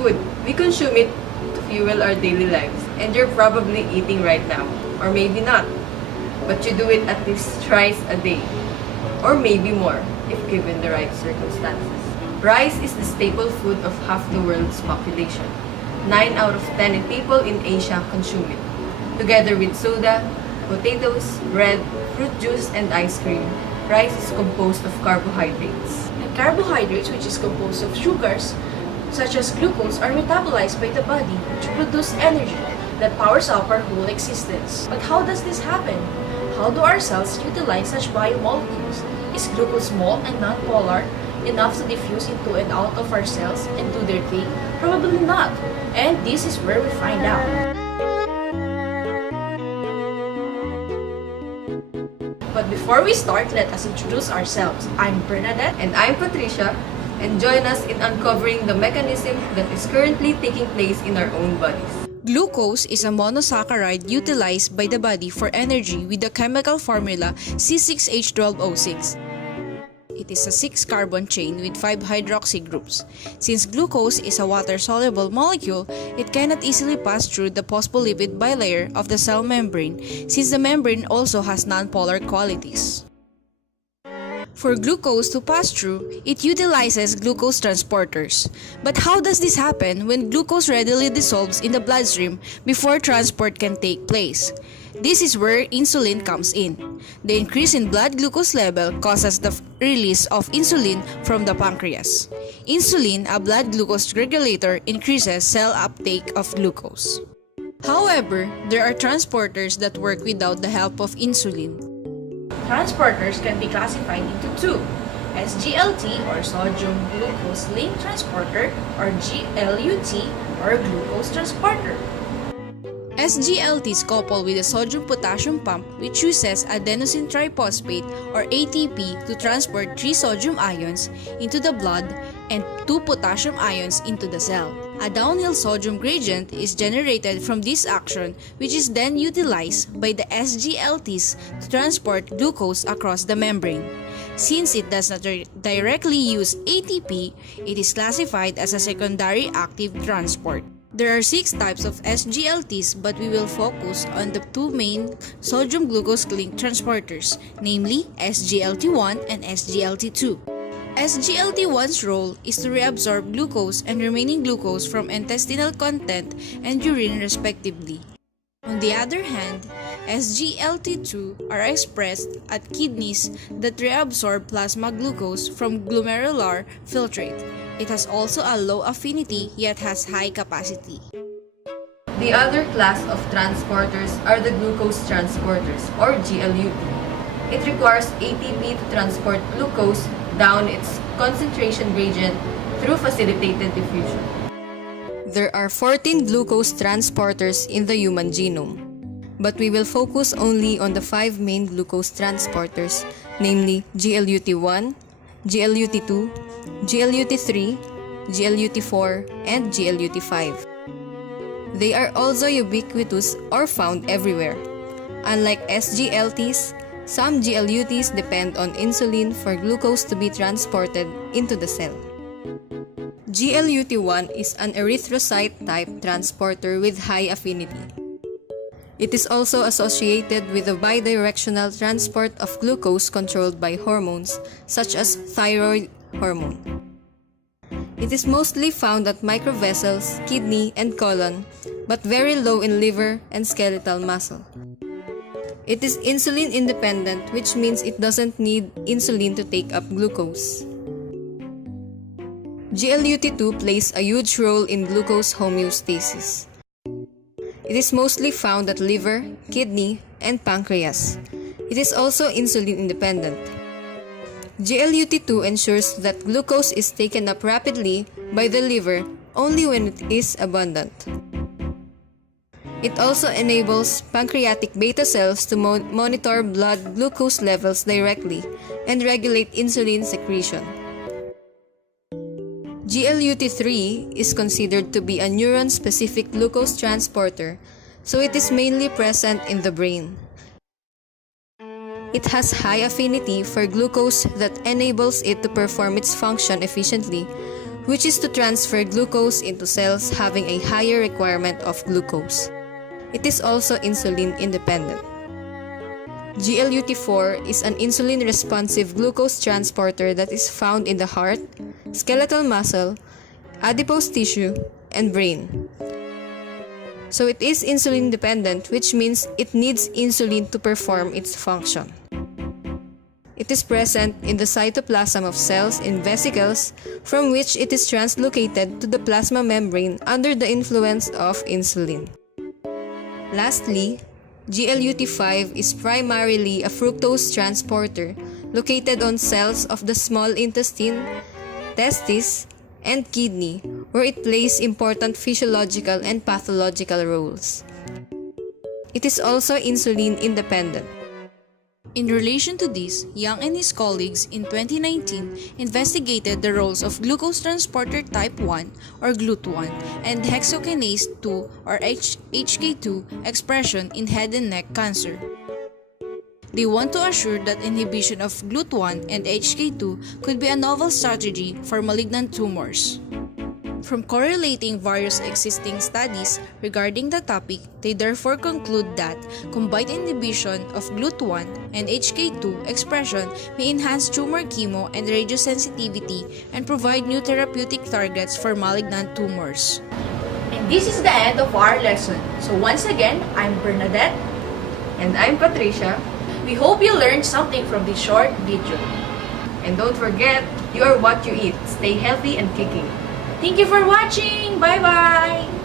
food. We consume it to fuel our daily lives, and you're probably eating right now, or maybe not. But you do it at least thrice a day, or maybe more, if given the right circumstances. Rice is the staple food of half the world's population. 9 out of 10 people in Asia consume it. Together with soda, potatoes, bread, fruit juice, and ice cream, rice is composed of carbohydrates. And carbohydrates, which is composed of sugars, such as glucose, are metabolized by the body to produce energy that powers up our whole existence. But how does this happen? How do our cells utilize such biomolecules? Is glucose small and non-polar enough to diffuse into and out of our cells and do their thing? Probably not. And this is where we find out. But before we start, let us introduce ourselves. I'm Bernadette. And I'm Patricia, and join us in uncovering the mechanism that is currently taking place in our own bodies. Glucose is a monosaccharide utilized by the body for energy with the chemical formula C6H12O6. It is a 6-carbon chain with 5 hydroxy groups. Since glucose is a water-soluble molecule, it cannot easily pass through the phospholipid bilayer of the cell membrane, since the membrane also has nonpolar qualities. For glucose to pass through, it utilizes glucose transporters. But how does this happen when glucose readily dissolves in the bloodstream before transport can take place? This is where insulin comes in. The increase in blood glucose level causes the release of insulin from the pancreas. Insulin, a blood glucose regulator, increases cell uptake of glucose. However, there are transporters that work without the help of insulin. Transporters can be classified into two: SGLT or sodium glucose link transporter, or GLUT or glucose transporter. SGLTs couple with a sodium-potassium pump which uses adenosine triphosphate or ATP to transport 3 sodium ions into the blood and 2 potassium ions into the cell. A downhill sodium gradient is generated from this action, which is then utilized by the SGLTs to transport glucose across the membrane. Since it does not directly use ATP, it is classified as a secondary active transport. There are 6 types of SGLTs, but we will focus on the 2 main sodium glucose link transporters, namely SGLT1 and SGLT2. SGLT1's role is to reabsorb glucose and remaining glucose from intestinal content and urine respectively. On the other hand, SGLT2 are expressed at kidneys that reabsorb plasma glucose from glomerular filtrate. It has also a low affinity yet has high capacity. The other class of transporters are the glucose transporters, or GLUT. It requires ATP to transport glucose down its concentration gradient through facilitated diffusion. There are 14 glucose transporters in the human genome, but we will focus only on the 5 main glucose transporters, namely GLUT1, GLUT2, GLUT3, GLUT4, and GLUT5. They are also ubiquitous or found everywhere. Unlike SGLTs, some GLUTs depend on insulin for glucose to be transported into the cell. GLUT1 is an erythrocyte-type transporter with high affinity. It is also associated with the bidirectional transport of glucose controlled by hormones, such as thyroid hormone. It is mostly found at microvessels, kidney, and colon, but very low in liver and skeletal muscle. It is insulin independent, which means it doesn't need insulin to take up glucose. GLUT2 plays a huge role in glucose homeostasis. It is mostly found at liver, kidney, and pancreas. It is also insulin independent. GLUT2 ensures that glucose is taken up rapidly by the liver only when it is abundant. It also enables pancreatic beta cells to monitor blood glucose levels directly and regulate insulin secretion. GLUT3 is considered to be a neuron-specific glucose transporter, so it is mainly present in the brain. It has high affinity for glucose that enables it to perform its function efficiently, which is to transfer glucose into cells having a higher requirement of glucose. It is also insulin independent. GLUT4 is an insulin-responsive glucose transporter that is found in the heart, skeletal muscle, adipose tissue, and brain. So it is insulin dependent, which means it needs insulin to perform its function. It is present in the cytoplasm of cells in vesicles, from which it is translocated to the plasma membrane under the influence of insulin. Lastly, GLUT5 is primarily a fructose transporter located on cells of the small intestine, testes, and kidney, where it plays important physiological and pathological roles. It is also insulin independent. In relation to this, Young and his colleagues in 2019 investigated the roles of glucose transporter type 1 or GLUT1 and hexokinase 2 or HK2 expression in head and neck cancer. They want to assure that inhibition of GLUT1 and HK2 could be a novel strategy for malignant tumors. From correlating various existing studies regarding the topic, they therefore conclude that combined inhibition of GLUT1 and HK2 expression may enhance tumor chemo and radiosensitivity and provide new therapeutic targets for malignant tumors. And this is the end of our lesson. So once again, I'm Bernadette. And I'm Patricia. We hope you learned something from this short video. And don't forget, you are what you eat. Stay healthy and kicking. Thank you for watching. Bye-bye.